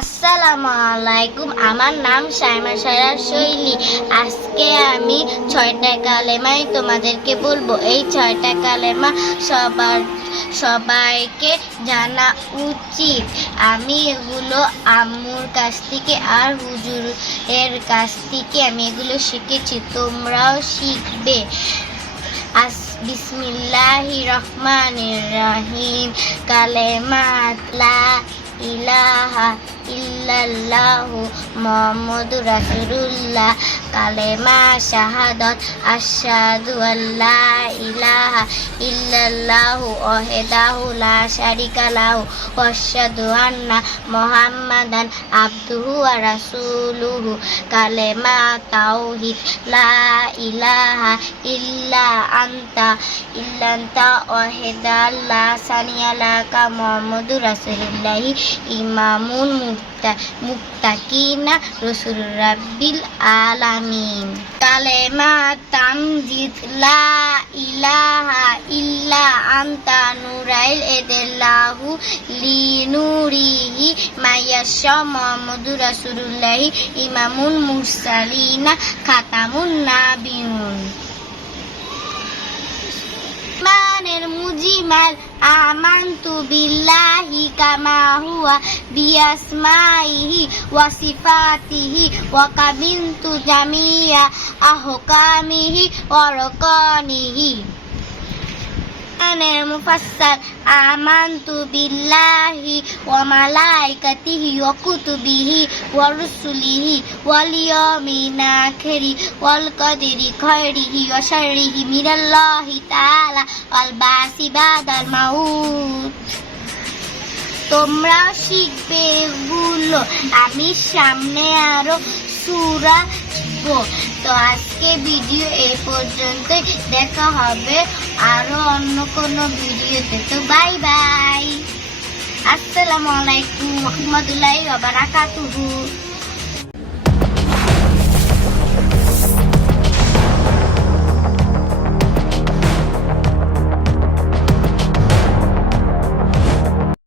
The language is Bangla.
আসসালামু আলাইকুম। আমার নাম সাইমা সায়রা শৈলী। আজকে আমি 6টা কালেমাই তোমাদেরকে বলবো। এই 6টা কালেমা সবাইকে জানা উচিত। আমি এগুলো আম্মুর কাছ থেকে আর হুজুর এর কাছ থেকে আমি এগুলো শিখেছি, তোমরাও শিখবে। বিসমিল্লাহির রহমানির রহিম। কালেমাত লা ইলাহা ইল্লাল্লাহু মুহাম্মাদুর রাসূলুল্লাহ। কালেমা শাহাদাত আশহাদু আল্লা ইলাহা ইল্লাল্লাহু ওয়াহদাহু লা শারিকা লাহু ওয়া আশহাদু আন্না মুহাম্মাদান আবদুহু ওয়া রাসূলুহু। কালেমা তাওহীদ লা ইলাহা ইল্লা আনতা ওয়াহদা লা সানিয়া লাকা মুহাম্মাদুর রাসূলুল্লাহি ইমামুল মুত্তাকিনা রাসূলুর রাব্বিল আলামিন। কালেমা তামজিদ লা ইলাহা ইল্লা আনতা নুরাইল এদেল্লাহু লিনুরিহি মাইয়াশা মুহাম্মাদুর রাসূলুল্লাহি ইমামুল মুরসালিনা খাতামুন নাবিয়ুন। মানের মুজিমাল আমানতু বিল্লাহি কামা হুয়া বিআসমাইহি ওয়া সিফাতিহি ওয়া কাবিনতু জামিয়া আহকামিহি ওয়া রকানিহি। মানের মুফাসসাল আমানতু বিল্লাহি ওয়া মালাইকাতিহি ওয়া কুতুবিহি ওয়া রুসুলিহি ওয়াল ইয়াউমিল আখিরি ওয়াল কদরি খাইরিহি ওয়া শাররিহি মিনাল্লাহি তাআলা ওয়াল বাসি বাদাল মাউত। তোমরা শিখবে এগুলো। আমি সামনে আরো সূরা শিখবো। তো আজকে ভিডিও এই পর্যন্তই। দেখা হবে আরো অন্য কোনো ভিডিওতে। তো বাই বাই। আসসালামু আলাইকুম ওয়া রাহমাতুল্লাহি ওয়া বারাকাতুহু।